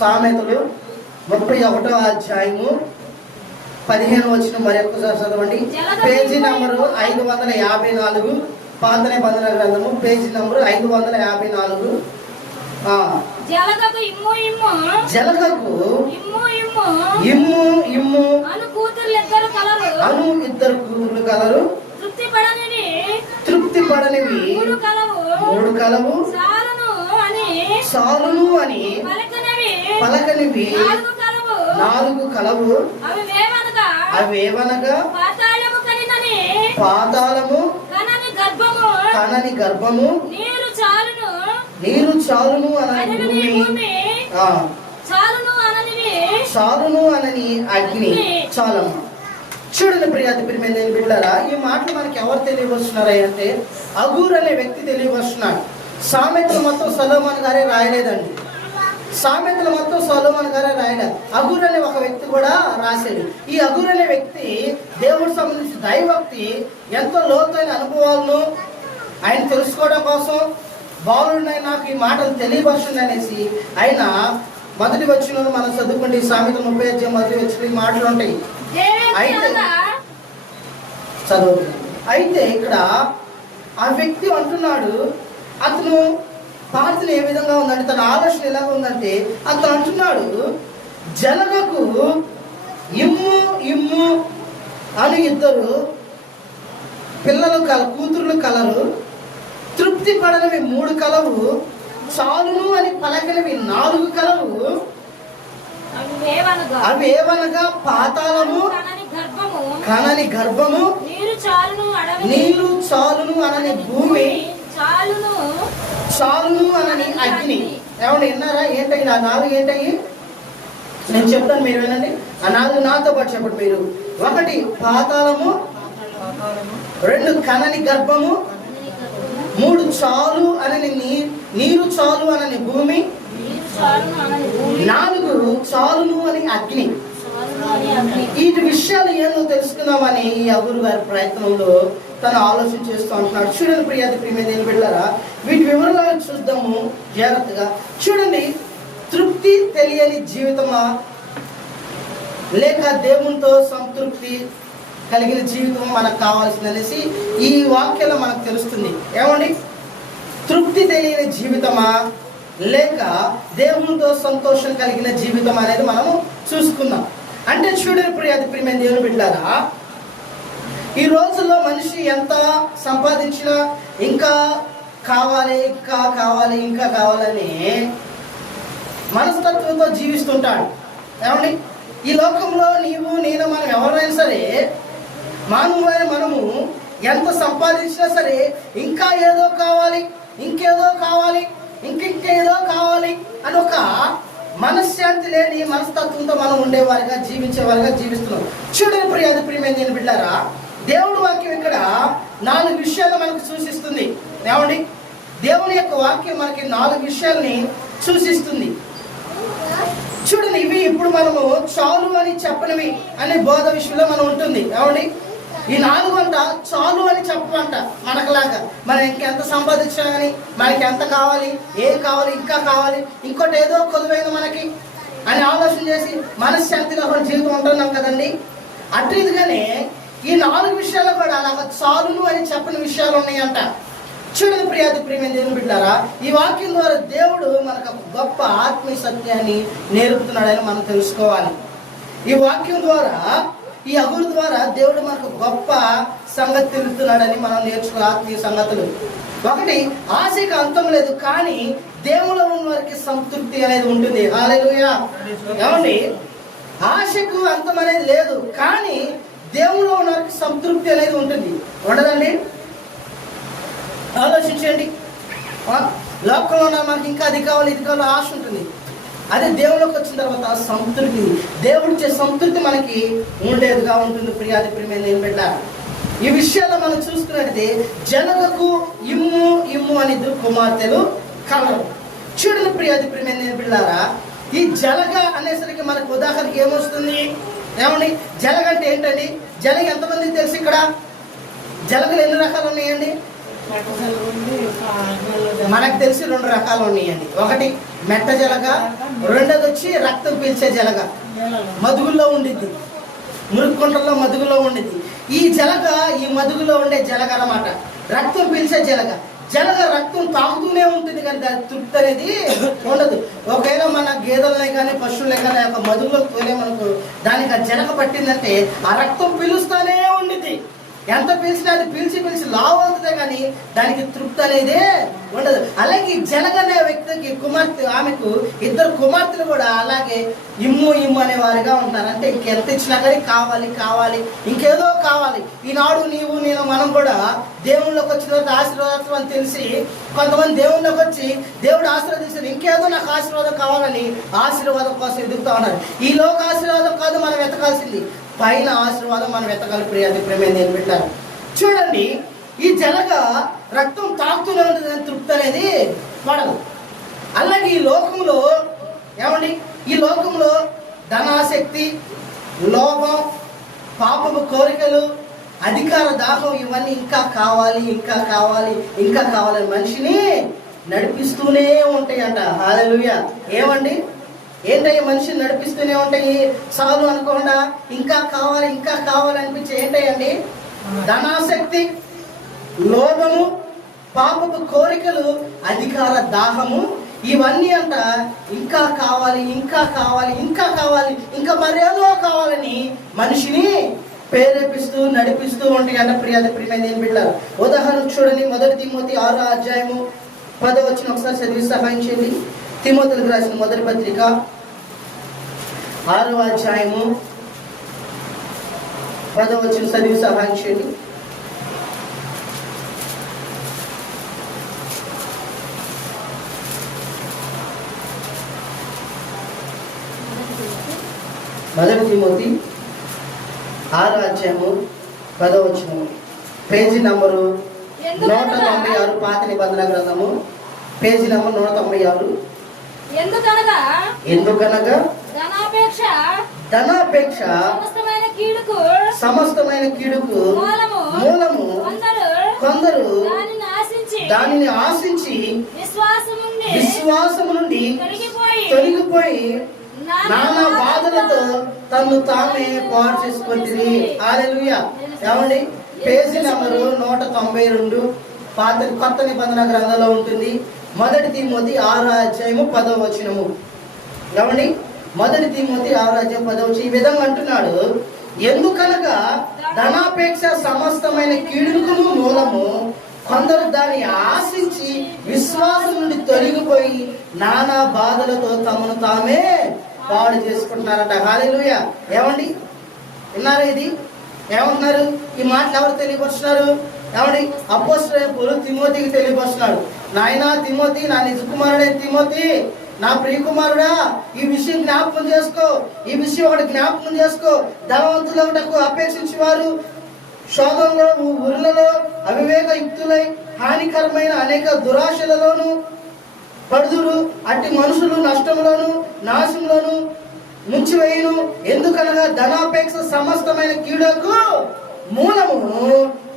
సామెతలు 31వ అధ్యాయము 15 వచనం మరి ఒక్కసారి చదవండి. పేజీ నంబరు 554, పాత నిబంధన గ్రంథము పేజీ నంబరు 554. జలగకు ఇమ్ము ఇమ్ము ఇమ్ము అను ఇద్దరు కూతుర్లు కలరు. తృప్తి పడనివి మూడు కలవు. సాలును అని పలకనివి 4 కలవు. అవేవనగా పాతాళము కనని గర్భము, నీరు చాలును అనని భూమి, చాలును అనని అగ్ని. చాలమ్మ. చూడండి ప్రియాతి ప్రియమైన బిడ్డలారా, ఈ మాటలు మనకి ఎవరు తెలియవస్తున్నారా అంటే అగూర్ అనే వ్యక్తి తెలియవస్తున్నాడు. సామెతలు మొత్తం సొలొమోను గారే రాయలేదండి. సామెతలు మొత్తం సొలొమోను గారే రాయలేదు. అగూర్ అనే ఒక వ్యక్తి కూడా రాశాడు. ఈ అగూర్ అనే వ్యక్తి దేవుడికి సంబంధించిన దైవభక్తి, ఎంతో లోతైన అనుభవాలను ఆయన తెలుసుకోవడం కోసం బాలుడినై నాకు ఈ మాటలు తెలియపరచండి అనేసి ఆయన మొదటి వచనంలో మనం చదువుకుంటే సామెత 30 మొదటి వచ్చిన ఈ మాటలు ఉంటాయి. అయితే ఇక్కడ ఆ వ్యక్తి అంటున్నాడు, అతను ప్రార్థన ఏ విధంగా ఉందంటే, తన ఆలోచన ఎలాగ ఉందంటే అతను అంటున్నాడు, జలగకు ఇమ్ము ఇమ్ము అని ఇద్దరు కూతుర్లు కలరు. తృప్తి పడనివి 3 కలవు. చాలును అని పలకనివి 4 కలవు. అవేవనగా పాతాళము కనని గర్భము, నీరు చాలును అనని భూమి, చాలును అనని అగ్ని. ఏమన్నా విన్నారా? ఏంటయ్యి ఆ 4 ఏంటయ్యి? నేను చెప్తాను, మీరు వినండి. ఆ 4 నాతో పాటు చెప్పండి మీరు. 1 పాతాళము, 2 కనని గర్భము, 3 చాలు అనని నీరు చాలు అనని భూమి, 4 చాలును అని అగ్ని. ఈ విషయాలు ఏదో తెలుసుకుందామని ఈ అగూరు గారి ప్రయత్నంలో తను ఆలోచన చేస్తూ ఉంటున్నాడు. చూడండి ప్రియాతి ప్రియమైన బిడ్డలారా, వీటి వివరాలు చూద్దాము జాగ్రత్తగా. చూడండి, తృప్తి తెలియని జీవితమా లేక దేవునితో సంతృప్తి కలిగిన జీవితం మనకు కావాల్సింది అనేసి ఈ వాక్యంలో మనకు తెలుస్తుంది. ఏమండి, తృప్తి తెలియని జీవితమా లేక దేవునితో సంతోషం కలిగిన జీవితం అనేది మనము చూసుకుందాం. అంటే చూడండి ప్రియాతి ప్రియమైన దేవుని బిడ్డలారా, ఈ రోజుల్లో మనిషి ఎంత సంపాదించినా ఇంకా కావాలి ఇంకా కావాలి ఇంకా కావాలని మనస్తత్వంతో జీవిస్తుంటాడు. ఏమండి, ఈ లోకంలో నీవు నేను మనం ఎవరైనా సరే మానవులైన మనము ఎంత సంపాదించినా సరే ఇంకా ఏదో కావాలి, ఇంకేదో కావాలి, ఇంకేదో కావాలి అని ఒక మనశ్శాంతి లేని మనస్తత్వంతో మనం ఉండేవారిగా జీవించేవారిగా జీవిస్తున్నాం. చూడండి ప్రియాది ప్రియమైన బిడ్డారా, దేవుడి వాక్యం ఇక్కడ 4 విషయాలు మనకు సూచిస్తుంది. ఏమండి, దేవుని యొక్క వాక్యం మనకి 4 విషయాల్ని సూచిస్తుంది. చూడండి, ఇవి ఇప్పుడు మనము చాలు అని చెప్పనివి అనే బోధ విషయంలో మనం ఉంటుంది. ఏమండి, ఈ 4 అంట చాలు అని చెప్పమంట. మనకులాగా మనం ఇంకెంత సంపాదించినా కానీ మనకి ఎంత కావాలి, ఏం కావాలి, ఇంకా కావాలి, ఇంకోటి ఏదో కొద్దువైంది మనకి అని ఆలోచన చేసి మనశ్శాంతిగా కూడా జీవితం ఉంటున్నాం కదండి. అట్రీదిగానే ఈ 4 విషయాలు కూడా అలాగ చాలును అని చెప్పని విషయాలు ఉన్నాయంట. చూడండి ప్రియాతి ప్రియమైన దేవుని బిడ్డలారా, ఈ వాక్యం ద్వారా దేవుడు మనకు గొప్ప ఆత్మీయ సత్యాన్ని నేర్పుతున్నాడని మనం తెలుసుకోవాలి. ఈ వాక్యం ద్వారా, ఈ అగూరు ద్వారా దేవుడు మనకు గొప్ప సంగతి తెలుపుతున్నాడని మనం నేర్చుకున్న ఆత్మీయ సంగతులు. 1, ఆశకి అంతం లేదు, కానీ దేవులో ఉన్న వారికి సంతృప్తి అనేది ఉంటుంది. హల్లెలూయా. ఏమండి, ఆశకు అంతం అనేది లేదు, కానీ దేవులో ఉన్న వారికి సంతృప్తి అనేది ఉంటుంది. ఉండదండి? ఆలోచించండి. లోకంలో ఉన్న మనకి ఇంకా అది కావాలి, ఇది కావాలి ఆశ ఉంటుంది. అదే దేవులోకి వచ్చిన తర్వాత సంతృప్తి, దేవుడిచ్చే సంతృప్తి మనకి ఉండేదిగా ఉంటుంది. ప్రియాది ప్రియమైన బిడ్డ, ఈ విషయాల్లో మనం చూసుకున్నట్లయితే జలగకు ఇమ్ము ఇమ్ము అని 2 కుమార్తెలు కలరు. చూడండి ప్రియాది ప్రియమైన బిడ్డారా, ఈ జలగ అనేసరికి మనకు ఉదాహరణకి ఏమొస్తుంది? ఏమండి, జలగ అంటే ఏంటండి? జలగ ఎంతమందికి తెలుసు? ఇక్కడ జలగలు ఎన్ని రకాలు ఉన్నాయండి? మనకు తెలిసి 2 రకాలు ఉన్నాయండి. 1 మెట్ట జలగ, రెండోది వచ్చి రక్తం పీల్చే జలగ, మదుగుల్లో ఉండిద్ది, మురుక్కుంటల్లో మదుగులో ఉండిద్ది. ఈ జలగ ఈ మదుగులో ఉండే జలగ అన్నమాట, రక్తం పీల్చే జలగ. జలగ రక్తం తాగుతూనే ఉంటుంది కానీ దాని తృప్తి అనేది ఉండదు. ఒకవేళ మన గేదెలనే కానీ పశువులే కానీ ఒక మదుగులో తోలేమనుకో, దానికి ఆ జలగ పట్టిందంటే ఆ రక్తం పీలుస్తానే ఉండిద్ది. ఎంత పీల్చినా అది పీల్చి లావు అవుతుందే కానీ దానికి తృప్తి అనేది ఉండదు. అలాగే జలగ అనే వ్యక్తికి కుమార్తె, ఆమెకు 2 కుమార్తెలు కూడా అలాగే ఇమ్ము అనే వారిగా ఉంటారు. అంటే ఇంకెంత ఇచ్చినా కానీ కావాలి, ఇంకేదో కావాలి. ఈనాడు నీవు నేను మనం కూడా దేవుళ్ళకి వచ్చిన తర్వాత ఆశీర్వాదం అని తెలిసి కొంతమంది దేవుళ్ళకి వచ్చి దేవుడు ఆశీర్వదించారు, ఇంకేదో నాకు ఆశీర్వాదం కావాలని ఆశీర్వాదం కోసం ఎదుగుతూ ఉన్నారు. ఈ లోక ఆశీర్వాదం కాదు మనం వెతకాల్సింది, పైన ఆశీర్వాదం మనం వెతకాలి. ప్రియ నేను పెట్టాను చూడండి. ఈ జలగ రక్తం తాకుతూనే ఉంటుంది, తృప్తి అనేది పడదు. అలాగే ఈ లోకంలో ఏమండి, ఈ లోకంలో ధనాశక్తి, లోభం, పాపపు కోరికలు, అధికార దాహం, ఇవన్నీ ఇంకా కావాలి మనిషిని నడిపిస్తూనే ఉంటాయి అంట. హల్లెలూయా. ఏమండి, ఏంటయ్యి మనిషిని నడిపిస్తూనే ఉంటాయి, చాలు అనుకోకుండా ఇంకా కావాలి అనిపించి ఏంటండి, ధనాశక్తి, లోభము, పాపపు కోరికలు, అధికార దాహము, ఇవన్నీ అంట ఇంకా కావాలి, ఇంకా మరేదో కావాలని మనిషిని ప్రేరేపిస్తూ నడిపిస్తూ ఉంటాయి అంట. ప్రియమైన ఏం బిడ్డలారా, ఉదాహరణ చూడండి. 1 తిమోతి 6వ అధ్యాయము 10వ వచనం ఒకసారి చదివి సహాయం చేయండి. తిమోతికి రాసిన మొదటి పత్రిక 6వ అధ్యాయము 10వ వచనం చదివి సహాయం చేయండి. మొదటి తిమోతి 6వ అధ్యాయము 10వ వచనం, పేజీ నంబరు 196, పాత నిబంధన గ్రంథము, పేజీ నంబర్ 196. ఎందుకనగా ధనాపేక్ష సమస్తమైన కీడుకు మూలము, కొందరు దానిని ఆశించి విశ్వాసము నుండి తొలగిపోయి నానా బాధలతో తను తామే పాడు చేసుకుంటుంది. హల్లెలూయా. ఏమండి, పేజీ నంబరు 192, కొత్త నిబంధన గ్రంథంలో ఉంటుంది. 1 తిమోతి 6వ అధ్యాయము 10వ వచనము. ఏమండి, 1 తిమోతి 6వ అధ్యాయం 10వ వచనం ఈ విధంగా అంటున్నాడు, ఎందుకనగా ధనాపేక్ష సమస్తమైన కీడుకు మూలము, కొందరు దాన్ని ఆశించి విశ్వాసం నుండి తొలగిపోయి నానా బాధలతో తమను తామే పాడు చేసుకుంటున్నారంట. హల్లెలూయా. ఏమండి, విన్నారా? ఇది ఏమంటున్నారు? ఈ మాటలు ఎవరు తెలియపరుస్తున్నారు? ఏమండి, అపోస్తలుడైన పౌలు తిమోతికి తెలియపరుస్తున్నాడు. నాయనా తిమోతి, నా నిజ కుమారుడైన తిమోతి, నా ప్రియకుమారుడా, ఈ విషయం జ్ఞాపకం చేసుకో, ఈ విషయం ఒకటి జ్ఞాపకం చేసుకో. ధనవంతులకు అపేక్షించేవారు శోధంలో, ఉరులలో, అవివేక యుక్తులై హానికరమైన అనేక దురాశలలోను పడుదురు. అట్టి మనుషులు నష్టంలోను నాశంలోను ముంచివేయును. ఎందుకనగా ధనాపేక్ష సమస్తమైన కీడుకు మూలము,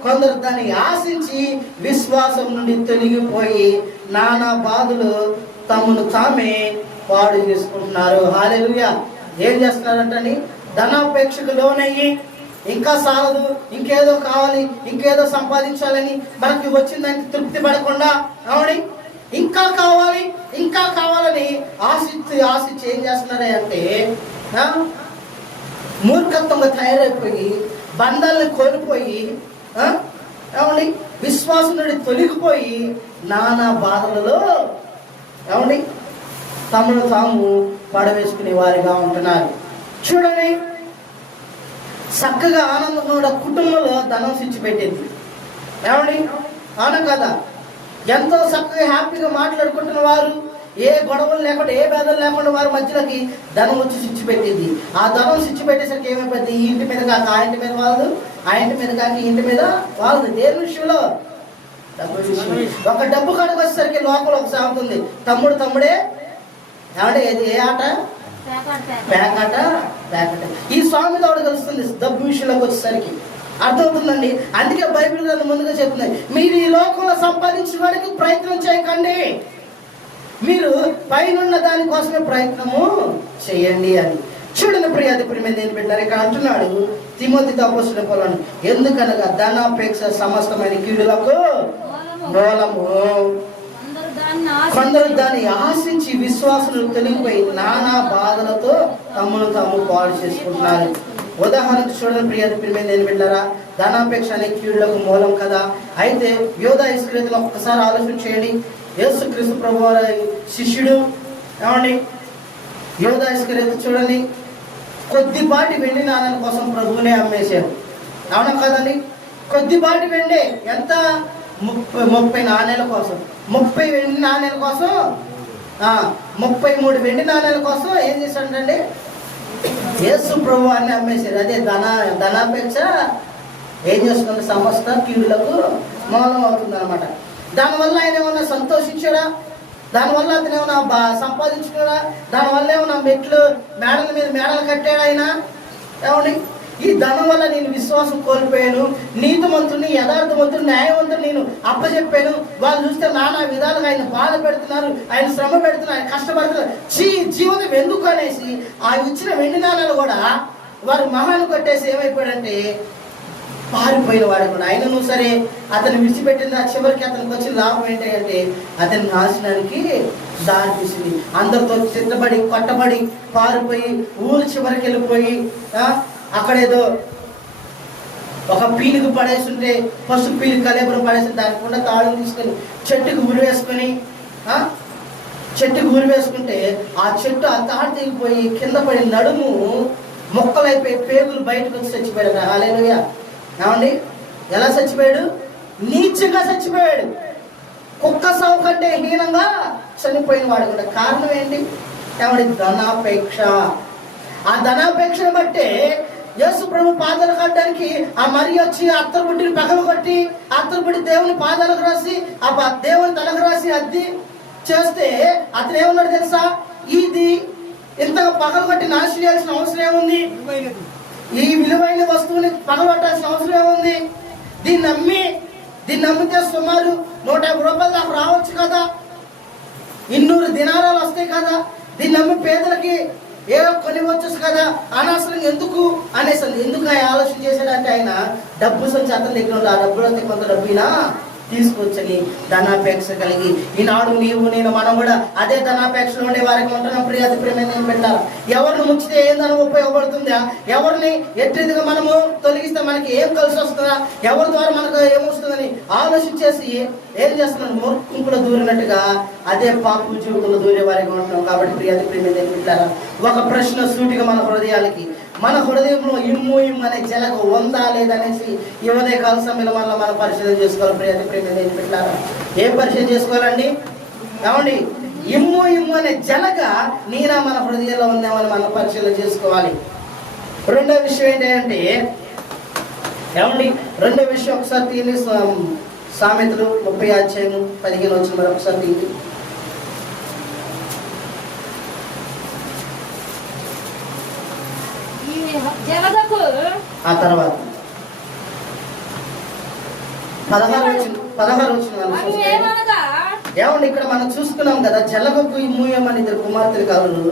కొందరు దాన్ని ఆశించి విశ్వాసం నుండి తొలగిపోయి నానా బాధలు తమను తామే పాడు చేసుకుంటున్నారు. హల్లెలూయా. ఏం చేస్తున్నారంటని, ధనాపేక్షకు లోనయ్యి ఇంకా సాలదు, ఇంకేదో కావాలి, ఇంకేదో సంపాదించాలని మనకి వచ్చిన దానికి తృప్తి పడకుండా అవుని ఇంకా కావాలని ఆశించి ఏం చేస్తున్నారే అంటే మూర్ఖత్వంగా తయారైపోయి బంధాలను కోల్పోయి ఏమండి విశ్వాసం నుండి తొలగిపోయి నానా బాధలలో ఏమండి తమను తాము పడవేసుకునే వారిగా ఉంటున్నారు. చూడండి, చక్కగా ఆనందంగా కుటుంబంలో ధనం సిచ్చి పెట్టింది. ఏమండి, అవును కదా? ఎంతో చక్కగా హ్యాపీగా మాట్లాడుకుంటున్న వారు, ఏ గొడవలు లేకుండా ఏ భేదాలు లేకుండా వారి మధ్యలోకి ధనం వచ్చి సిచ్చి పెట్టింది. ఆ ధనం సిచ్చి పెట్టేసరికి ఏమైపోయింది? ఈ ఇంటి మీద కాక ఆ ఇంటి మీద వాళ్ళదు, ఆ ఇంటి మీద కాక ఈ ఇంటి మీద వాళ్ళదు. దేని విషయంలో? డబ్బు విషయం. ఒక డబ్బు కాడికి వచ్చేసరికి లోపల ఒక సామెత ఉంది, తమ్ముడే ఏమంటే ఏ ఆట? పేకాట. ఈ స్వామి తోడు కలుస్తుంది డబ్బు విషయంలోకి వచ్చేసరికి. అర్థమవుతుందండి. అందుకే బైబిల్ గ్రంథం ముందుగా చెప్తుంది, మీరు ఈ లోకంలో సంపాదించిన వాడికి ప్రయత్నం చేయకండి. మీరు పైనున్న దానికోసమే ప్రయత్నము చేయండి అని. చూడని ప్రియాది ప్రియమైన నేను పెట్టారు. ఇక్కడ అంటున్నాడు తిమోతితో అపోస్తలుడైన పౌలు, ఎందుకనగా ధనాపేక్ష సమస్తమైన కీడులకు మూలము. కొందరు దాన్ని ఆశించి విశ్వాసులు తొలగిపోయి నానా బాధలతో తమను తాము పాడు చేసుకుంటున్నారు. ఉదాహరణకు చూడండి ప్రియాది ప్రియమైన నేను పెట్టారా, ధనాపేక్ష అనే కీడులకు మూలం కదా. అయితే యోధ ఇస్కరియోతును ఒక్కసారి ఆలోచన చేయండి. యేసుక్రీస్తు ప్రభువారి శిష్యుడు ఏమండి, యోధ ఇస్కరియోతు చూడండి, కొద్దిపాటి వెండి నాణ్యాల కోసం ప్రభువునే అమ్మేశారు. అవునా కదండి? కొద్దిపాటి వెండి, ఎంత? 30 నాణ్యాల కోసం, 30 వెండి నాణ్యాల కోసం, 33 వెండి నాణ్యాల కోసం ఏం చేశాడండి? యేసు ప్రభువాన్ని అమ్మేశారు. అదే ధనాపేక్ష ఏం చేస్తుంది? సమస్త కీడులకు మూలం అవుతుంది అనమాట. దానివల్ల ఆయన ఏమన్నా సంతోషించాడా? దానివల్ల అతను ఏమన్నా సంపాదించుకున్నాడా? దానివల్ల ఏమన్నా మేడల మీద మేడలు కట్టాడు ఆయన? ఏమండి, ఈ ధనం వల్ల నేను విశ్వాసం కోల్పోయాను, నీతిమంతుని యథార్థవంతుని న్యాయవంతుని నేను అప్పచెప్పాను, వాళ్ళు చూస్తే నానా విధాలుగా ఆయన బాధ పెడుతున్నారు, ఆయన శ్రమ పెడుతున్నారు, ఆయన కష్టపడుతున్నారు, జీవితం ఎందుకు అనేసి ఆ ఇచ్చిన వెండి నాణాలు కూడా వారు మహాను కొట్టేసి ఏమైపోయాడంటే పారిపోయిన వాడు కూడా. ఆయనను సరే అతను విడిచిపెట్టింది. ఆ చివరికి అతనికి వచ్చిన లాభం ఏంటి అంటే అతని నాశనానికి దారి తీసింది. అందరితో తిట్టబడి కొట్టబడి పారిపోయి ఊరు చివరికి వెళ్ళిపోయి అక్కడేదో ఒక పీనుగు పడేస్తుంటే పసుపు పీనుగు కలేబరం పడేసి దానికుండా తాళం తీసుకొని చెట్టుకు ఉరి వేసుకుంటే ఆ చెట్టు ఆ తాడు తెగిపోయి కింద పడి నడుము మొక్కలైపోయి పేగులు బయటకు వచ్చి చచ్చిపోయాడు. హల్లెలూయా. ఏమండి, ఎలా చచ్చిపోయాడు? నీచంగా చచ్చిపోయాడు. కుక్క సావు కంటే హీనంగా చనిపోయిన వాడు కూడా. కారణం ఏంటి? ఏమండి, ధనాపేక్ష. ఆ ధనాపేక్షను బట్టే యేసు ప్రభు పాదాలు కట్టడానికి ఆ మరి వచ్చి అత్తరుబుడ్డిని పగలు కొట్టి అత్తరుబుడ్డి దేవుని పాదాలకు రాసి ఆ దేవుని తలకు రాసి అద్ది చేస్తే అతను ఏమన్నాడు తెలుసా? ఇది ఇంతగా పగలు కొట్టి నాశనం చేయాల్సిన అవసరం ఏముంది? ఈ విలువైన వస్తువుని పగలగొట్టాల్సిన అవసరం ఏముంది? దీన్ని నమ్మితే సుమారు 150 రూపాయలు దాకా రావచ్చు కదా, 200 దినారాలు వస్తాయి కదా, దీన్ని నమ్మి పేదలకి కొన్ని వచ్చేసి కదా, అనవసరంగా ఎందుకు అనేసి ఎందుకు ఆయన ఆలోచన చేశాడంటే ఆయన డబ్బు సంచి అతని దగ్గర ఉంటే ఆ డబ్బులు వస్తే కొంత డబ్బునా తీసుకొచ్చని ధనాపేక్ష కలిగి ఈనాడు నీవు నేను మనం కూడా అదే ధనాపేక్షలో ఉండే వారికి ఉంటున్నాం. ప్రియాతి ప్రియమైన పెట్టాలి. ఎవరిని ముంచితే ఏందని ఉపయోగపడుతుందా? ఎవరిని ఎట్టిదిగా మనము తొలగిస్తే మనకి ఏం కలిసి వస్తుందా? ఎవరి ద్వారా మనకు ఏమొస్తుందని ఆలోచించేసి ఏం చేస్తున్నాం? మూర్ఖుంపులో దూరినట్టుగా అదే పాపు జీవితంలో దూరే వారికి ఉంటున్నాం. కాబట్టి ప్రియాతి ప్రియమైన పెట్టారా, ఒక ప్రశ్న సూటిగా మన హృదయాలకి, మన హృదయంలో ఇమ్ము అనే జలగ ఉందా లేదనేసి ఈ ఉదయకాల సమయంలో మనం పరిశీలన చేసుకోవాలి. ప్రియాతి ప్రియమైన పెట్టారా, ఏం పరిశీలన చేసుకోవాలండి? ఏమండి, ఇమ్ము అనే జలగ నీనా మన హృదయంలో ఉందేమని మనం పరిశీలన చేసుకోవాలి. రెండో విషయం ఏంటంటే ఏమండి, రెండో విషయం ఒకసారి తీయండి. సామెతలు 30:15 మరొకసారి తీయండి. ఆ తర్వాత 16 ఏమండి, ఇక్కడ మనం చూసుకున్నాం కదా, జలగకు ఇమ్మూయమని 2 కుమార్తెలు కలవు,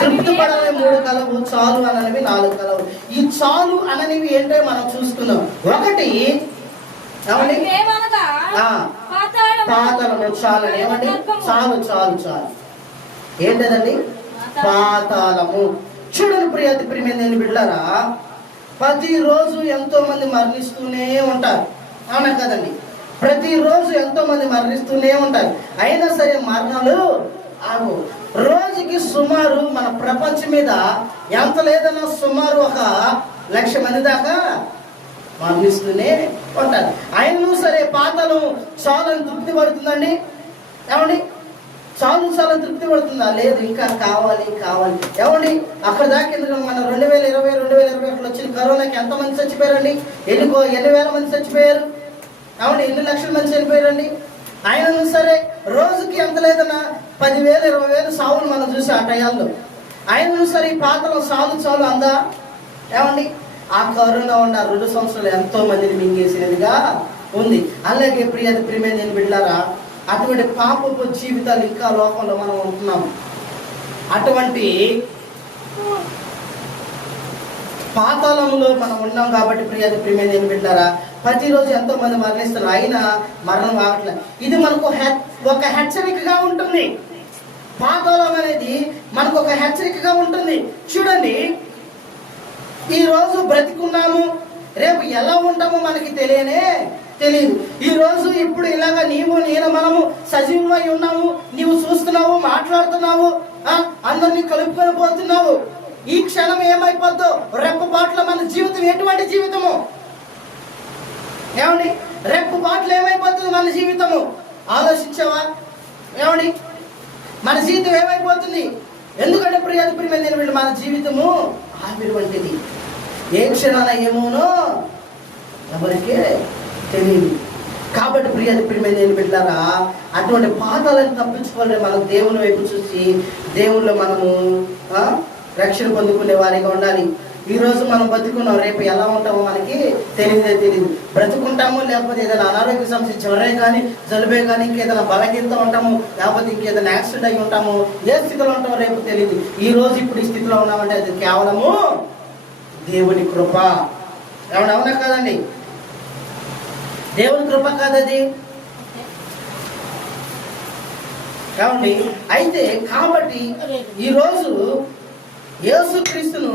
తృప్తి పడాలని 3 కలవు, చాలు అననివి 4 కలవు. ఈ చాలు అననివి ఏంటో మనం చూసుకున్నాం. ఒకటి ఏమండి, పాతాళము. చాలు ఏమండి, చాలు ఏంటదండి? పాతాళము. చూడండి ప్రియాతి ప్రియమైన బిడ్డలారా, ప్రతిరోజు ఎంతో మంది మరణిస్తూనే ఉంటారు. అవునా కదండి? ప్రతిరోజు ఎంతో మంది మరణిస్తూనే ఉంటారు. అయినా సరే మరణాలు ఆగు. రోజుకి సుమారు మన ప్రపంచం మీద ఎంత లేదన్నా సుమారు 1,00,000 మంది దాకా మరణిస్తూనే ఉంటారు. అయినా సరే పాతాళం చాలని తృప్తి పడుతుందండి? ఏమండి, చాలు తృప్తి పడుతుందా? లేదు, ఇంకా కావాలి. ఏమండి, అక్కడ దాకా ఎందుకు? మన 2020 వచ్చిన కరోనాకి ఎంతమంది చచ్చిపోయారండి? ఎన్ని వేల మంది చచ్చిపోయారు? ఏమండి, ఎన్ని లక్షల మంది చనిపోయారండి? అయినా సరే రోజుకి ఎంత లేదన్నా 10,000 20,000 సావులు మనం చూసి ఆ టయాల్లో. అయినా సరే ఈ పాతలో చాలు అందా? ఏమండి, ఆ కరోనా ఉన్న 2 సంవత్సరాలు ఎంతో మందిని మింగేసినదిగా ఉంది. అలాగే ప్రియమైన బిడ్డలారా, అటువంటి పాపపు జీవితాలు ఇంకా లోకంలో మనం ఉంటున్నాం. అటువంటి పాతాళంలో మనం ఉన్నాం కాబట్టి ప్రియమైన ఏం పెట్టారా, ప్రతిరోజు ఎంతో మంది మరణిస్తున్నారు, అయినా మరణం ఆగట్లేదు. ఇది మనకు ఒక హెచ్చరికగా ఉంటుంది. పాతాళం అనేది మనకు ఒక హెచ్చరికగా ఉంటుంది. చూడండి, ఈరోజు బ్రతికున్నాము, రేపు ఎలా ఉంటామో మనకి తెలియదు. ఈరోజు ఇప్పుడు ఇలాగా నేను మనము సజీవమై ఉన్నాము, నీవు చూస్తున్నావు, మాట్లాడుతున్నావు, అందరినీ కలుపుకొని పోతున్నావు. ఈ క్షణం ఏమైపోద్దో, రెప్పపాట్ల మన జీవితం ఎటువంటి జీవితము, ఏమండి? రెప్పపాట్లు ఏమైపోతుంది మన జీవితము, ఆలోచించావా? ఏమండి, మన జీవితం ఏమైపోతుంది? ఎందుకంటే ప్రియమైన మన జీవితము ఆవిరి వంటిది, ఏ క్షణాన ఏమోనో ఎవరికే తెలియదు. కాబట్టి ప్రియమైన ఏం పెట్టారా, అటువంటి పాతాలను తప్పించుకోవాలంటే మనం దేవుని వైపు చూసి దేవుళ్ళు మనము రక్షణ పొందుకునే వారిగా ఉండాలి. ఈరోజు మనం బతుకున్నాం, రేపు ఎలా ఉంటామో మనకి తెలియదు. బ్రతుకుంటాము, లేకపోతే ఏదైనా అనారోగ్య సమస్య, జ్వరే కానీ, జలుబే కానీ, ఇంకేదైనా బలహీనత ఉంటాము, లేకపోతే ఇంకేదైనా యాక్సిడెంట్ అయి ఉంటాము, ఏ స్థితిలో ఉంటామో రేపు తెలియదు. ఈ రోజు ఇప్పుడు ఈ స్థితిలో ఉన్నామంటే అది కేవలము దేవుని కృప. అవునా కాదండి? దేవుని కృప కాదది, ఏమండి? అయితే కాబట్టి ఈరోజు యేసుక్రీస్తును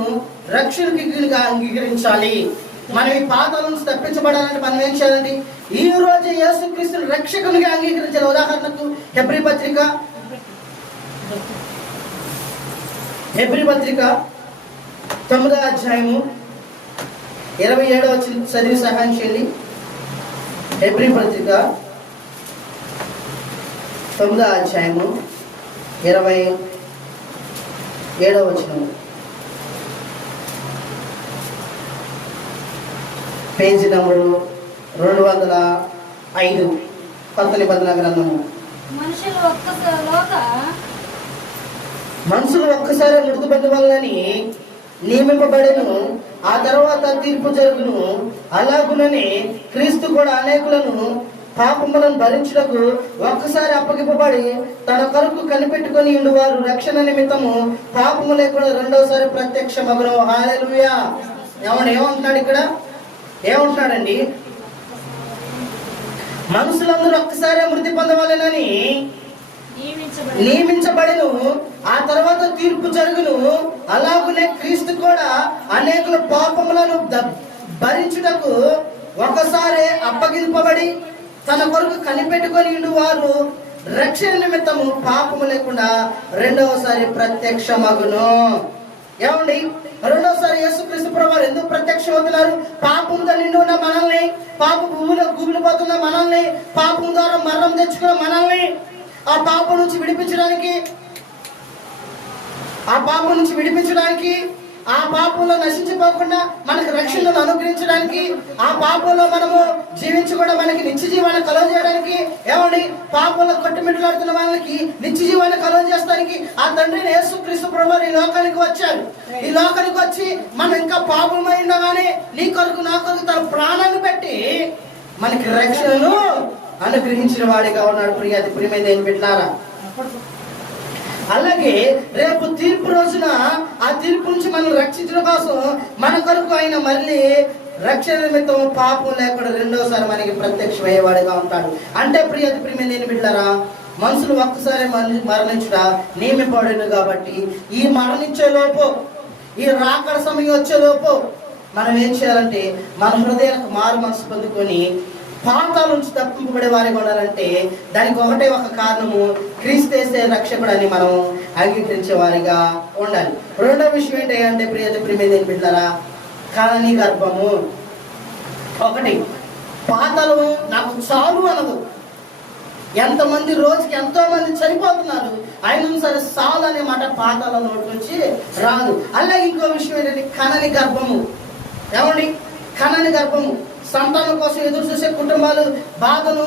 రక్షకునిగా అంగీకరించాలి. మనం ఈ పాతాళం నుంచి తప్పించబడాలంటే మనం ఏం చేయాలండి? ఈ రోజు యేసుక్రీస్తును రక్షకునిగా అంగీకరించాలి. ఉదాహరణకు హెబ్రీ పత్రిక 9వ అధ్యాయము 27వ వచనం చదివి సహాయం చేయండి. హెబ్రీ పత్రిక 9వ అధ్యాయము 27వ వచనం, పేజీ నంబరు 205, కొత్త నిబంధన గ్రంథము. మనుషులు ఒక్కసారి మృతి పొందవలనని నియమింపబడెను, ఆ తర్వాత తీర్పు జరుగును. అలాగుననే క్రీస్తు కూడా అనేకులను పాపములను భరించుటకు ఒక్కసారి అప్పగింపబడి తన కొరకు కనిపెట్టుకొని ఉండువారు రక్షణ నిమిత్తము పాపము లేకుండా రెండవసారి ప్రత్యక్షమగును. హల్లెలూయా. ఏమంటున్నాడు ఇక్కడ? ఏమంటున్నాడండి? మనుషులందరూ ఒక్కసారి మృతి పొందవాలని నియమించబడిను, ఆ తర్వాత తీర్పు జరుగును. అలాగునే క్రీస్తు కూడా అనేకుల పాపములను భరించుటకు ఒకసారి అప్పగింపబడి తన కొరకు కనిపెట్టుకొని వారు రక్షణ నిమిత్తము పాపము లేకుండా రెండవసారి ప్రత్యక్షమగును. ఏమండి? రెండోసారి యేసుక్రీస్తు ప్రభువారు ఎందుకు ప్రత్యక్షం అవుతున్నారు? పాపంతో నిండి ఉన్న మనల్ని, పాప భూమిలో గుబిలిపోతున్న మనల్ని, పాపం ద్వారా మరణం తెచ్చుకున్న మనల్ని ఆ పాపం నుంచి విడిపించడానికి, ఆ పాపంలో నశించిపోకుండా మనకు రక్షణను అనుగ్రహించడానికి, ఆ పాపంలో మనము జీవించి కూడా మనకి నిత్య జీవాన్ని కలుగజేయడానికి, ఏమండి? పాపంలో కొట్టుమిట్లాడుతున్న వాళ్ళకి నిత్య జీవాన్ని కలుగజేయడానికి ఆ తండ్రిని యేసుక్రీస్తు ప్రభువారు ఈ లోకానికి వచ్చారు. ఈ లోకానికి వచ్చి మనం ఇంకా పాపమై ఉండగానే నీ కొరకు నా కొరకు తన ప్రాణాన్ని పెట్టి మనకి రక్షణను అనుగ్రహించిన వాడిగా ఉన్నాడు. ప్రియమైన ఏం పెట్టారా? అలాగే రేపు తీర్పు రోజున ఆ తీర్పు నుంచి మనం రక్షించడం కోసం మన కొరకు ఆయన మళ్ళీ రక్షణ నిమిత్తం పాపం లేకుండా రెండోసారి మనకి ప్రత్యక్షమయ్యేవాడిగా ఉంటాడు. అంటే ప్రియమైన ఏం పెట్టారా? మనుషులు ఒక్కసారి మరణించుట నియమింపబడింది కాబట్టి ఈ మరణించే లోపు, ఈ రాకడ సమయం వచ్చే లోపు మనం ఏం చేయాలంటే మన హృదయానికి మారు మనసు పొందుకొని పాతాల నుంచి తప్పింపబడే వారిగా ఉండాలంటే దానికి ఒకటే ఒక కారణము, క్రీస్తు రక్షకుడు అని మనం అంగీకరించే వారిగా ఉండాలి. రెండో విషయం ఏంటంటే ప్రియమైన ఏం పెట్టారా? కాని గర్భము. ఒకటి, పాతాళము నాకు చాలు అనదు. ఎంతమంది రోజుకి ఎంతో మంది చనిపోతున్నారు, అయినా సరే చాలు అనే మాట పాతాళ నోటి నుంచి రాదు. అలాగే ఇంకో విషయం ఏంటంటే కనని గర్భము. ఏమండి? కనని గర్భము. సంతానం కోసం ఎదురు చూసే కుటుంబాలు బాధను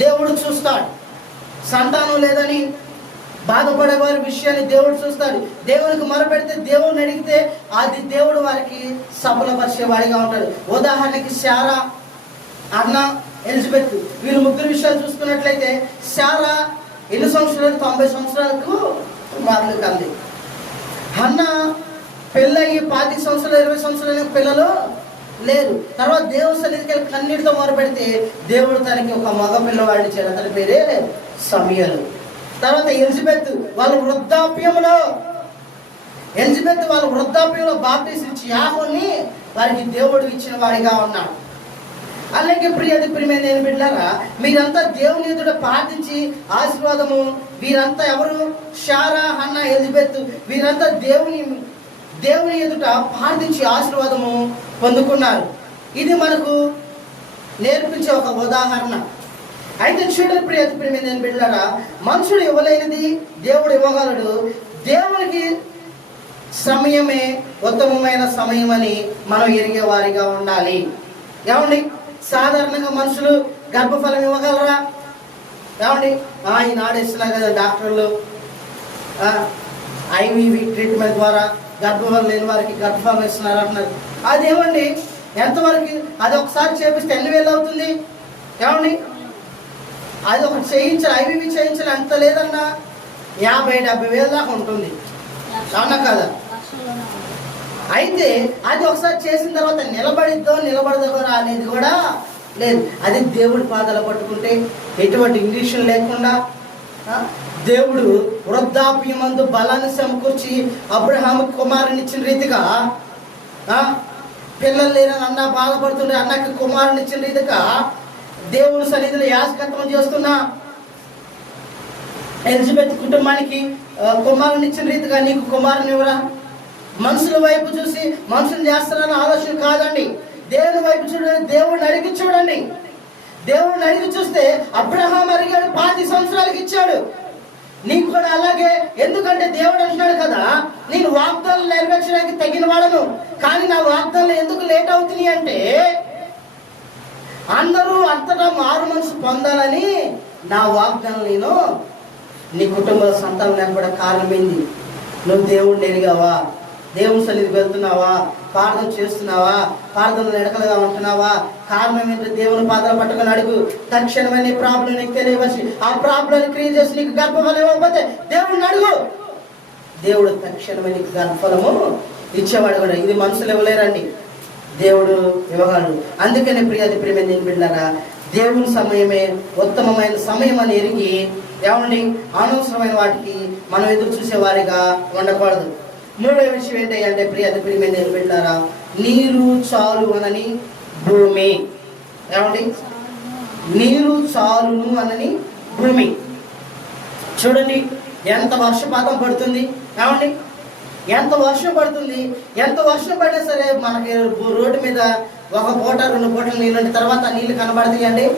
దేవుడు చూస్తాడు. సంతానం లేదని బాధపడే వారి విషయాన్ని దేవుడు చూస్తాడు. దేవునికి మొరపెడితే, దేవుడిని అడిగితే అది దేవుడు వారికి సఫలపరిచేవాడిగా ఉంటాడు. ఉదాహరణకి శారా అన్న ఎలిజబెత్, వీళ్ళు ముగ్గురు విషయాలు చూసుకున్నట్లయితే శారా ఎన్ని సంవత్సరాలు? 90 సంవత్సరాలకు కుమారులు కంది. హన్న పెళ్ళయి 25 సంవత్సరాలు 20 సంవత్సరాలు పిల్లలు లేరు. తర్వాత దేవుని సన్నిధికి వెళ్ళి కన్నీటితో మొరపెడితే దేవుడు తనకి ఒక మగ పిల్లవాడిని ఇచ్చాడు. అతని పేరే సమూయేలు. తర్వాత ఎలిజబెత్ వాళ్ళ వృద్ధాప్యంలో బాప్టిజం ఇచ్చి యాకోబుని వారికి దేవుడు ఇచ్చిన వాడిగా ఉన్నాడు. అలాగే ప్రియమైన నేను బిడ్డలారా, మీరంతా దేవుని ఎదుట ప్రార్థించి ఆశీర్వాదము, వీరంతా ఎవరు? శారా, హన్న, ఎలిజబెత్, వీరంతా దేవుని ఎదుట ప్రార్థించి ఆశీర్వాదము పొందుకున్నారు. ఇది మనకు నేర్పించే ఒక ఉదాహరణ. అయితే చూడండి ప్రియమైన నేను బిడ్డలారా, మనుషుడు ఇవ్వలేనిది దేవుడు ఇవ్వగలడు. దేవునికి సమయమే ఉత్తమమైన సమయం అని మనం ఎరిగే వారిగా ఉండాలి. ఏమండి, సాధారణంగా మనుషులు గర్భఫలం ఇవ్వగలరా? ఏమండి, ఈనాడు ఇస్తున్నారు కదా డాక్టర్లు, ఐవీవీ ట్రీట్మెంట్ ద్వారా గర్భఫలం లేని వారికి గర్భఫలం ఇస్తున్నారు అంటున్నారు. అదేమండి ఎంతవరకు? అది ఒకసారి చేపిస్తే ఎన్ని వేలు అవుతుంది? ఏమండి, అది ఒకటి చేయించాలి, ఐవీవీ చేయించాలి, అంత లేదన్నా 50-70 వేలు దాకా ఉంటుంది. అవునా కదా? అయితే అది ఒకసారి చేసిన తర్వాత నిలబడదో అనేది కూడా లేదు. అది దేవుడి పాదాలు పట్టుకుంటే ఎటువంటి ఇంగ్లీషులు లేకుండా దేవుడు వృద్ధాప్యమందు బలాన్ని సమకూర్చి అబ్రహాము కుమారుని ఇచ్చిన రీతిగా, పిల్లలు లేరని అన్న బాధపడుతుండే అన్నకి కుమారుని ఇచ్చిన రీతిగా దేవుని సన్నిధిలో యాజకత్వం చేస్తున్నా ఎలిజబెత్ కుటుంబానికి కుమారుని ఇచ్చిన రీతిగా నీకు కుమారుని ఇవ్వరా? మనుషుల వైపు చూసి మనుషులు చేస్తారని ఆలోచన కాదండి. దేవుని వైపు చూడండి, దేవుడిని అడిగి చూడండి. దేవుడిని అడిగి చూస్తే అబ్రహాం అడిగాడు, 5 సంవత్సరాలకి ఇచ్చాడు. నీకు కూడా అలాగే. ఎందుకంటే దేవుడు అంటున్నాడు కదా, నేను వాగ్దానాలు నెరవేర్చడానికి తగిన వాడను, కానీ నా వాగ్దానాలు ఎందుకు లేట్ అవుతున్నాయి అంటే అందరూ అంతటా మారు మనసు పొందాలని నా వాగ్దానం నేను నీ కుటుంబ సంతానం లేకపోవడం కారణమైంది. నువ్వు దేవుడిని ఎరిగావా? దేవుని సన్నిధికి వెళ్తున్నావా? ప్రార్థన చేస్తున్నావా? ప్రార్థనలు ఎడకలుగా ఉంటున్నావా? కారణం ఏంటంటే దేవుని పాదాలు పట్టుకొని అడుగు. తక్షణమే నీ ప్రాబ్లం నీకు తెలియవచ్చి ఆ ప్రాబ్లాన్ని క్రియేట్ చేసి నీకు గర్భఫలం ఇవ్వకపోతే దేవుడిని అడుగు. దేవుడు తక్షణమే నీకు గర్భఫలము ఇచ్చేవాడు కూడా. ఇది మనుషులు ఇవ్వలేరండి, దేవుడు ఇవ్వగలడు. అందుకనే ప్రియమైన బిడ్డలారా, దేవుని సమయమే ఉత్తమమైన సమయం అని ఎరిగి ఏమండి అనవసరమైన వాటికి మనం ఎదురు చూసేవారిగా ఉండకూడదు. 3వ విషయం ఏంటంటే ప్రియమైన బిడ్డలారా, నీరు చాలు అనని భూమి. ఏమండి, నీరు చాలును అనని భూమి. చూడండి ఎంత వర్షపాతం పడుతుంది. ఏమండి, ఎంత వర్షం పడుతుంది. ఎంత వర్షం పడినా సరే మనకి రోడ్డు మీద 1 పూట 2 పూటలు నీళ్ళు తర్వాత నీళ్ళు కనబడతాయండి.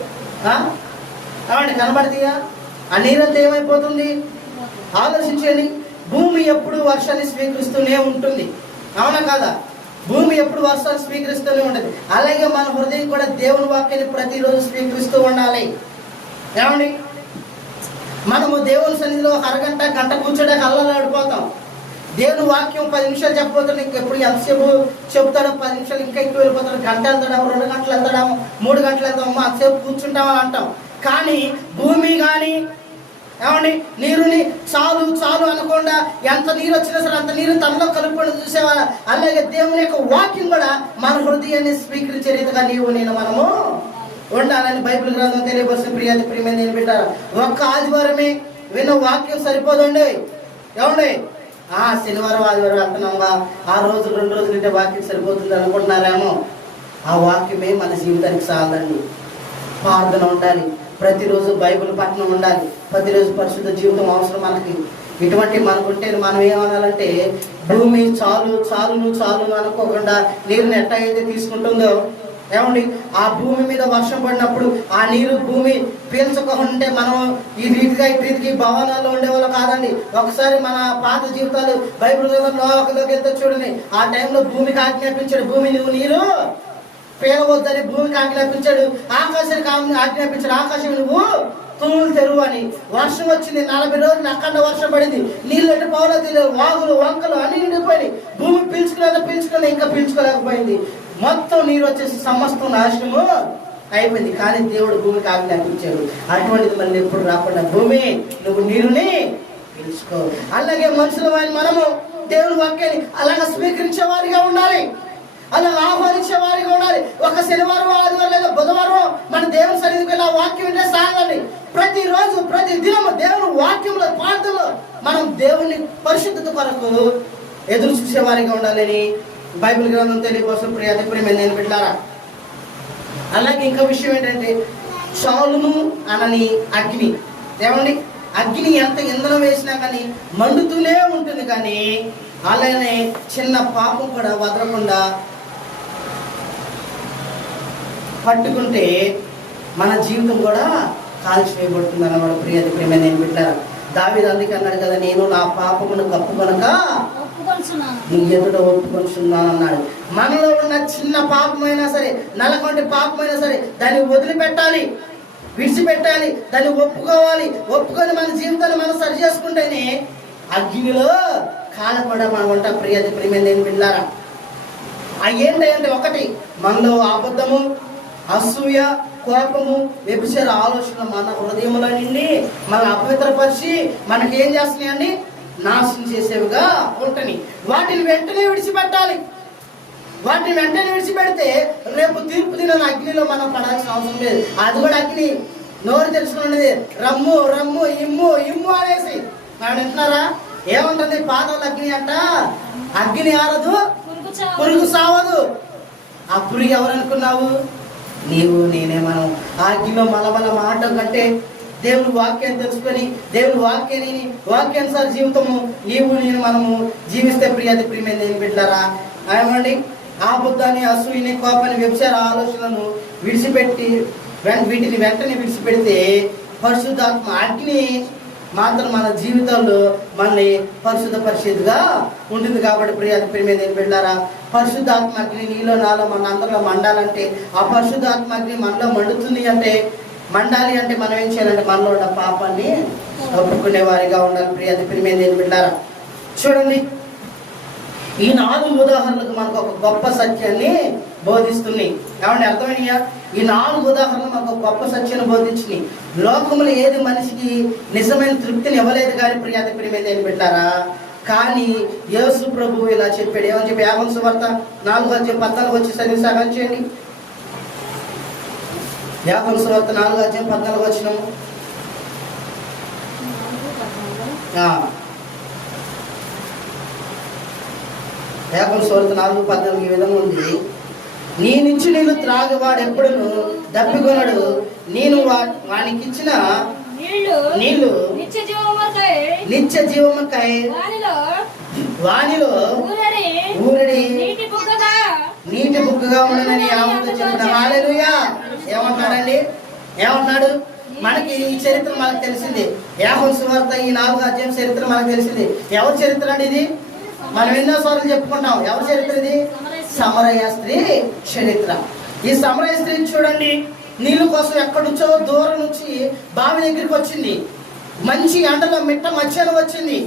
ఏమండి, కనబడతాయా? ఆ నీరంతా ఏమైపోతుంది? ఆలోచించండి. భూమి ఎప్పుడు వర్షాన్ని స్వీకరిస్తూనే ఉంటుంది. అవునా కాదా? భూమి ఎప్పుడు వర్షాన్ని స్వీకరిస్తూనే ఉంటుంది. అలాగే మన హృదయం కూడా దేవుని వాక్యాన్ని ప్రతిరోజు స్వీకరిస్తూ ఉండాలి. ఏమండి, మనము దేవుని సన్నిధిలో అరగంట గంట కూర్చోడానికి అల్లలాడిపోతాం. దేవుని వాక్యం 10 నిమిషాలు చెప్పబోతాడు, ఎప్పుడు ఎంతసేపు చెబుతాడో 10 నిమిషాలు ఇంకా ఎక్కువ వెళ్ళిపోతాడు. గంట వెళ్తాడాము, 2 గంటలు వెళ్తాడాము, 3 గంటలు వెళ్తాము, అంతసేపు కూర్చుంటామని అంటాం. కానీ భూమి కానీ ఏమండి నీరుని చాలు చాలు అనకుండా ఎంత నీరు వచ్చినా సరే అంత నీరు తనలో కలుపుకొని చూసేవా. అలాగే దేవుని యొక్క వాక్యం కూడా మన హృదయాన్ని స్వీకరించే రీతిగా నేను మనము ఉండాలని బైబిల్ గ్రంథం తెలియపరుస్తుంది. ప్రియమైన నేను పెట్టారు. ఒక్క ఆదివారమే విన్న వాక్యం సరిపోదండి. ఏమండి, శనివారం ఆదివారం అంటున్నామా, ఆ రోజు 2 రోజులు అంటే వాక్యం సరిపోతుంది అనుకుంటున్నారేమో. ఆ వాక్యమే మన జీవితానికి చాలండి. ప్రార్థన ఉండాలి, ప్రతిరోజు బైబిల్ పఠనం ఉండాలి, ప్రతిరోజు పరిశుద్ధ జీవితం అవసరం మనకి. ఇటువంటి మనకుంటే మనం ఏమనాలంటే భూమి చాలు చాలును చాలును అనుకోకుండా నీరుని ఎట్లా అయితే తీసుకుంటుందో, ఏమండి ఆ భూమి మీద వర్షం పడినప్పుడు ఆ నీరు భూమి పీల్చుకుంటే మనం ఈ రీతికి భవనాల్లో ఉండేవాళ్ళు కాదండి. ఒకసారి మన పాత జీవితాలు బైబిల్ లోకి వెళ్తే చూడండి, ఆ టైంలో భూమికి ఆజ్ఞాపించాడు, భూమి నువ్వు నీరు పేలవద్దని భూమికి ఆజ్ఞాపించాడు, ఆకాశానికి ఆజ్ఞాపించాడు, ఆకాశం నువ్వు తూములు తెరువు అని. వర్షం వచ్చింది, 40 రోజులు అఖండ వర్షం పడింది. నీళ్ళు ఎటు పోలో తెలియదు, వాగులు వంకలు అన్ని నిండిపోయినాయి. భూమి పీల్చుకుని ఇంకా పీల్చుకోలేకపోయింది. మొత్తం నీరు వచ్చేసి సమస్తం నాశనము అయిపోయింది. కానీ దేవుడు భూమికి ఆజ్ఞాపించాడు, అటువంటిది మళ్ళీ ఎప్పుడు రాకుండా భూమి నువ్వు నీరుని పిలుచుకో. అలాగే మనుషులమైన మనము దేవుని వాక్యాన్ని అలాగ స్వీకరించే వారిగా ఉండాలి, అలా ఆహ్వానించే వారిగా ఉండాలి. ఒక శనివారం, ఆదివారం లేదా బుధవారం మన దేవుని సన్నిధికి వెళ్ళి ఆ వాక్యం వింటే సాగాలి. ప్రతిరోజు ప్రతి దినము దేవుని వాక్యంలో ప్రార్థనలో మనం దేవుని పరిశుద్ధత కొరకు ఎదురు చూసే వారిగా ఉండాలని బైబిల్ గ్రంథం తెలియకోసం ప్రియమైన నేను పెట్టారా. అలాగే ఇంకో విషయం ఏంటంటే సౌలును అనని అగ్ని. ఏమండి, అగ్ని ఎంత ఇంధనం వేసినా కానీ మండుతూనే ఉంటుంది, కానీ అలానే చిన్న పాపం కూడా వదలకుండా పట్టుకుంటే మన జీవితం కూడా కాల్చివేయబడుతుంది అన్నమాట. ప్రియమైన నేను పెట్టారా. దావీదు అందుకే అన్నాడు కదా, నేను నా పాపమును కప్పుకొనక నీ ఎదుట ఒప్పుకొనుచున్నాను అన్నాడు. మనలో ఉన్న చిన్న పాపమైనా సరే, నల్లకొంటి పాపమైనా సరే దాన్ని వదిలిపెట్టాలి, విడిచిపెట్టాలి, దాన్ని ఒప్పుకోవాలి. ఒప్పుకొని మన జీవితాన్ని మనం సరి చేసుకుంటేనే అగ్నిలో కాలకుండా మనం ఉంటాం. ప్రియమైన నేను పిల్లారా. అవి ఏంటంటే, ఒకటి మనలో అబద్ధము, అసూయ, కోపము, వ్యభిచార ఆలోచన మన హృదయంలో నిండి మన అపవిత్రపరిచి మనకి ఏం చేస్తున్నాయండి, నాశనం చేసేవిగా ఉంటాయి. వాటిని వెంటనే విడిచిపెట్టాలి. వాటిని వెంటనే విడిచిపెడితే రేపు తీర్పు దిన అగ్నిలో మనం పడాల్సిన అవసరం లేదు. అది కూడా అగ్ని నోరు తెలుసుకున్నది, రమ్ము రమ్ము ఇమ్ము ఇమ్ము అనేసి. మనం వింటున్నారా? ఏముంటుంది పాదాల అగ్ని అంట, అగ్ని ఆరదు పురుగు సావదు. ఆ పురుగు ఎవరనుకున్నావు? నీవు నేనే. మనం ఆ అగ్నిలో మలమల మాట కంటే దేవుని వాక్యాన్ని తెలుసుకొని దేవుని వాక్యానుసార జీవితము నీవు నేను మనము జీవిస్తే ప్రియమైన నేను బిడ్డలారా. ఏమండి, ఆ బుద్ధాన్ని, అసూయని, కోపాన్ని, వ్యభిచార ఆలోచనలను విడిచిపెట్టి వీటిని వెంటనే విడిచిపెడితే పరిశుద్ధాత్మ అగ్ని మాత్రం మన జీవితంలో మనల్ని పరిశుద్ధ పరిశుద్ధిగా ఉంటుంది. కాబట్టి ప్రియమైన నేను బిడ్డలారా, పరిశుద్ధాత్మ అగ్ని నీలో నాలో మన అందరిలో మండాలంటే, ఆ పరిశుద్ధాత్మ అగ్ని మనలో మండుతుంది అంటే, మండాలి అంటే మనం ఏం చేయాలంటే మనలో ఉన్న పాపాన్ని ఒప్పుకునే వారిగా ఉండాలి. ప్రియమైన నేను బిడ్డలారా. చూడండి, ఈ 4 ఉదాహరణలకు మనకు ఒక గొప్ప సత్యాన్ని బోధిస్తుంది. కాబట్టి అర్థమైనయా? ఈ 4 ఉదాహరణలు మనకు ఒక గొప్ప సత్యాన్ని బోధించినాయి. లోకంలో ఏది మనిషికి నిజమైన తృప్తిని ఇవ్వలేదు కానీ ప్రియమైన నేను బిడ్డలారా, కానీ యేసు ప్రభు ఇలా చెప్పాడు. ఏమని చెప్పి యోహాను సువార్త 4:14 వచ్చి చదివి సహాయం చేయండి. యోహాను సువార్త 4:14 వచ్చినాము. యోహాను సువార్త 4:14 ఈ విధంగా ఉంది. నీ నుంచి నేను త్రాగవాడు ఎప్పుడును దప్పికొనడు, నేను వానికిచ్చిన నీళ్లు నిత్య జీవముకై వానిలో ఊరడి నీటి బుగ్గగా ఉండనని ఆమెతో చెప్పిన. హల్లెలూయా. ఏమంటాడండి? ఏమన్నాడు? మనకి ఈ చరిత్ర మనకు తెలిసింది. యోహాను సువార్త ఈ 4వ అధ్యాయం చరిత్ర మనకు తెలిసింది. ఎవరి చరిత్ర అండి ఇది? మనం ఎన్నోసార్లు చెప్పుకుంటాం. ఎవరి చరిత్ర ఇది? సమరయ స్త్రీ చరిత్ర. ఈ సమరయ స్త్రీ చూడండి, నీళ్ళ కోసం ఎక్కడి నుంచో దూరం నుంచి బావి దగ్గరికి వచ్చింది. మంచి ఎండలో మిట్ట మధ్యాహ్నం వచ్చింది.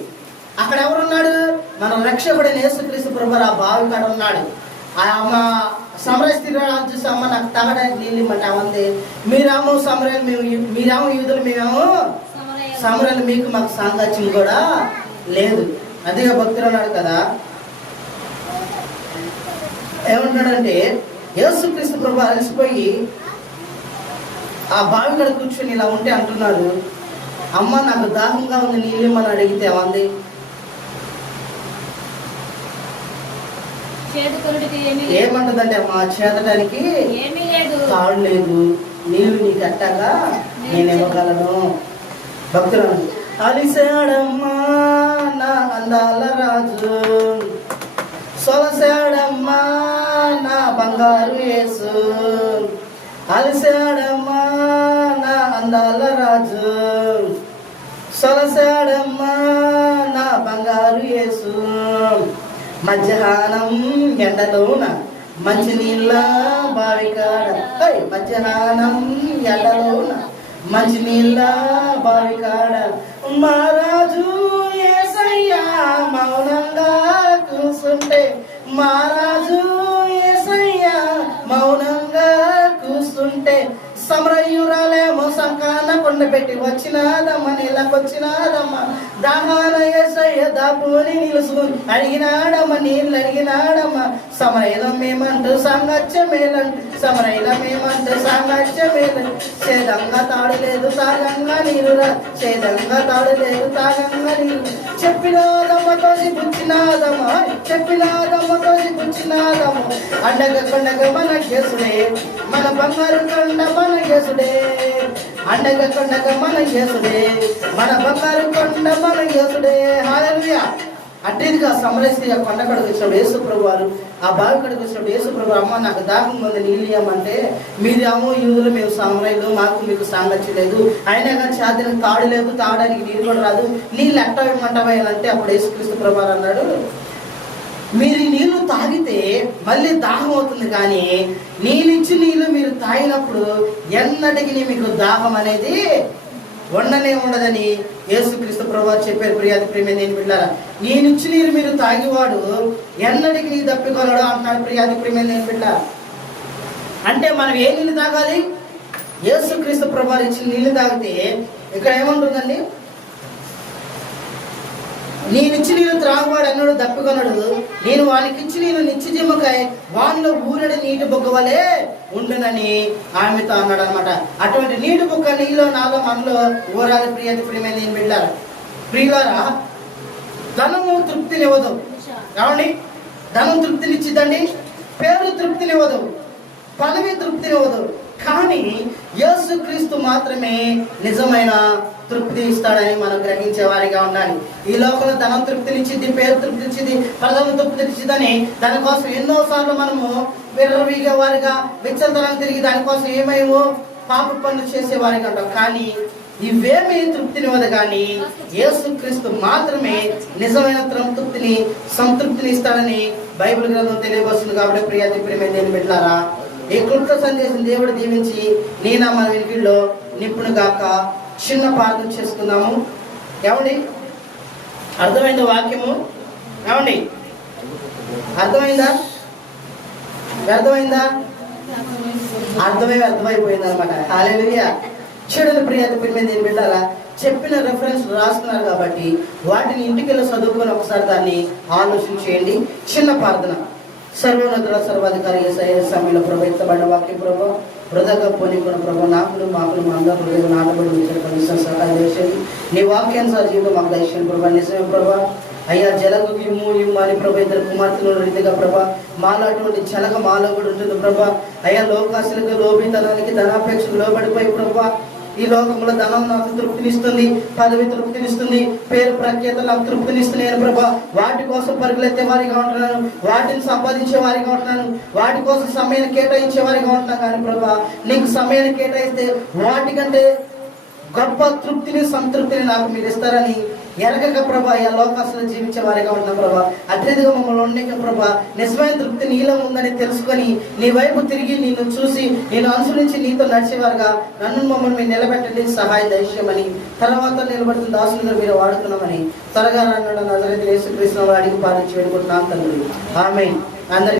అక్కడ ఎవరున్నాడు? మన రక్షకుడైన యేసుక్రీస్తు ప్రభువు ఆ బావి కాడ ఉన్నాడు. మా సమరయ స్త్రీ చూసి, అమ్మ నాకు తాగడానికి నీళ్ళు ఇమ్మంటే అవంది. మీరేమో సమరయాలు, మీరేమో యూదులు, మేమేమో సమరయాలు, మీకు మాకు సాంగత్యం కూడా లేదు. అదిగా భక్తులు అన్నాడు కదా. ఏమంటాడంటే, యేసుక్రీస్తు ప్రభువు అలసిపోయి ఆ బావి కాడ కూర్చొని ఇలా ఉంటే అంటున్నాడు, అమ్మ నాకు దాహంగా ఉంది, నీళ్ళు ఇమ్మని అడిగితే ఏమంది? ఏమంటదంటే, అమ్మ చేతడానికి తాడు లేదు, నీళ్ళు నీకు అట్టాగా నేను ఇవ్వగలను. భక్తులు అలిసాడమ్మా నా అందాల రాజు, సొలసాడమ్మా నా బంగారు యేసు, అలిసాడమ్మా నా అందాల రాజు, సొలసాడమ్మా నా బంగారు యేసు. మధ్యాహ్నం ఎండలోన మంచినీళ్ళ బావికాడ, మధ్యాహ్నం ఎండలోన మంచినీళ్ళ బావికాడ మహారాజు యేసయ్యా మౌనంగా కూర్చుంటే, మహారాజు యేసయ్యా మౌనంగా కూర్చుంటే కొండ పెట్టి వచ్చినాదమ్మ, నీళ్ళకొచ్చినాదమ్మ, దాహాన యేసయ్య దాపుని నిలుసు అడిగినాడమ్మ, నీళ్ళు అడిగినాడమ్మ. సమరైలం మేమంటూ సాంగత్యమేలంటూ, సమరైలం మేమంటూ సాంగత్యమేలంటూ, సేదంగా తాడు లేదు తాగంగా నీరురా, సేదంగా తాడు లేదు తాగంగా నీరు. చెప్పినాదమ్మ తోసి పుచ్చినాదమ్మ, చెప్పినాదమ్మ తోసి పుచ్చినాదమ్మ. అండగ కొండగ మన కేసుడే, మన బంగారు కొండ మన కేసుడే, అండగ కొండగ మన కేసుడే, మన బంగారు కొండ మన కేసుడే. హల్లెలూయా. అట్టిదిగా సమరస్తి కొండ కడుగు వచ్చినప్పుడు యేసు ప్రభు వారు, ఆ బావి కడుగు వచ్చినప్పుడు యేసు ప్రభు, అమ్మ నాకు దాహం ఉంది నీళ్ళు ఇవ్వమంటే, మీది అమ్మో యూదులు, మేము సమరయులు, మాకు మీకు సాంగత్యం లేదు, అయినా కానీ చేతికి తాడు లేదు, తాగడానికి నీళ్ళు కూడా రాదు, నీళ్ళు ఎట్ట ఇవ్వమంటావా అంటే అప్పుడు యేసుక్రీస్తు ప్రభు వారు అన్నాడు, మీరు ఈ నీళ్లు తాగితే మళ్ళీ దాహం అవుతుంది, కానీ నేనిచ్చి నీళ్ళు మీరు తాగినప్పుడు ఎన్నటికి మీకు దాహం అనేది ఉండనే ఉండదని యేసుక్రీస్తు ప్రభువు చెప్పారు. ప్రియాది ప్రేమ నేను బిడ్డారా, నేనిచ్చి నీరు మీరు తాగివాడు ఎన్నటికి నీ దప్పికొనడు అంటున్నాడు. ప్రియాది ప్రేమ నేను బిడ్డారా, అంటే మనం ఏ నీళ్ళు తాగాలి? యేసుక్రీస్తు ప్రభువు ఇచ్చిన నీళ్ళు తాగితే ఇక్కడ ఏముంటుందండి? నేనిచ్చి నీళ్ళు త్రాగువాడు అన్నాడు దప్పికొనడు, నేను వానికి ఇచ్చి నీళ్ళు నిత్యజీవకై వానిలో ఊరడి నీటి బొగ్గ వలె ఉండునని ఆమెతో అన్నాడు అనమాట. అటువంటి నీటి బొగ్గ నీలో నాలో మనలో ఊరాలి. ప్రియాది ప్రియమైన నేను బిడ్డారా, ప్రియులారా, ధనము తృప్తినివ్వదు. ఏమండి? ధనం తృప్తినిచ్చిద్దండి, పేరు తృప్తినివ్వదు, పదవి తృప్తినివ్వదు, కానీ యేసుక్రీస్తు మాత్రమే నిజమైన తృప్తి ఇస్తాడని మనం గ్రహించే వారిగా ఉండాలి. ఈ లోకంలో ధనం తృప్తినిచ్చింది, పేరు తృప్తినిచ్చింది, పదవి తృప్తినిచ్చిందని దానికోసం ఎన్నోసార్లు మనము విర్రవీగే వారిగా విచ్చలతనం తిరిగి దానికోసం ఏమేమో పాప పనులు చేసే వారిగా ఉంటాం. కానీ ఇవేమీ తృప్తినివ్వదు, కానీ యేసుక్రీస్తు మాత్రమే నిజమైన తృప్తిని సంతృప్తిని ఇస్తాడని బైబిల్ గ్రంథం తెలియవస్తుంది. కాబట్టి ప్రియాది ప్రియమైన దేవుని బిడ్డలారా, ఈ క్లుప్త సందేశం దేవుడు దీవించి నీ నామ వినికిడిలో నింపును గాక. చిన్న ప్రార్థన చేసుకుందాము. ఏమండి? అర్థమైందా వాక్యము? ఏమండి? అర్థమైందా? అర్థమైందా? అర్థమైపోయింది అనమాట. హల్లెలూయా. చూడండి ప్రియాది ప్రియమైన దేవుని బిడ్డలారా, చెప్పిన రెఫరెన్స్ రాస్తున్నారు కాబట్టి వాటిని ఇంటికి వెళ్ళి చదువుకొని ఒకసారి దాన్ని ఆలోచన చేయండి. చిన్న ప్రార్థన. సర్వోన్నతుల సర్వాధికారి యేసయ్య సమయంలో ప్రభు ఎత్తబడిన వాక్యం ప్రభు వృధాగా పోనీకున్న ప్రభు నాకులు మాకులు మా అందరూ హృదయం నాటబడి సహాయం చేసేది నీ వాక్యానుసార జీవితం మాకు దయచేయండి ప్రభా. నిజమే ప్రభా. అయ్యా జలగు ఇమ్ము అని ప్రభా ఇద్దరు కుమార్తెలు రీతిగా ప్రభా మాలో అటువంటి జలగ మాలో కూడా ఉంటుంది ప్రభా. అయ్యా లోకాశలకు లోబితనానికి ధనాపేక్షకు లోబడిపోయి ప్రభా ఈ లోకంలో ధనం నాకు తృప్తినిస్తుంది, పదవి తృప్తినిస్తుంది, పేరు ప్రఖ్యాతలు నాకు తృప్తినిస్తున్నాయి ప్రభా. వాటి కోసం పరుగులెత్తే వారిగా ఉంటున్నాను, వాటిని సంపాదించే వారిగా ఉంటున్నాను, వాటి కోసం సమయాన్ని కేటాయించే వారిగా ఉంటున్నాను. కానీ ప్రభా నీకు సమయాన్ని కేటాయిస్తే వాటికంటే గొప్ప తృప్తిని సంతృప్తిని నాకు మీరు ఇస్తారని ఎరగక ప్రభా ఈ లోకాసులో జీవించే వారిగా ఉన్నాం ప్రభా. అతిథిగా మమ్మల్ని ఉండక ప్రభా నిజమైన తృప్తి నీలో ఉందని తెలుసుకొని నీ వైపు తిరిగి నిన్ను చూసి నేను అనుసరించి నీతో నడిచేవారుగా నన్ను మమ్మల్ని మీరు నిలబెట్టండి, సహాయం దయచేయమని. తర్వాత నిలబడుతున్న దాసులుగా మీరు వాడుతున్నామని త్వరగా నన్ను నజరేతు యేసుక్రీస్తు అడిగి పాలించి వేడుకుంటున్నాం తండ్రి. ఆమేన్. అందరి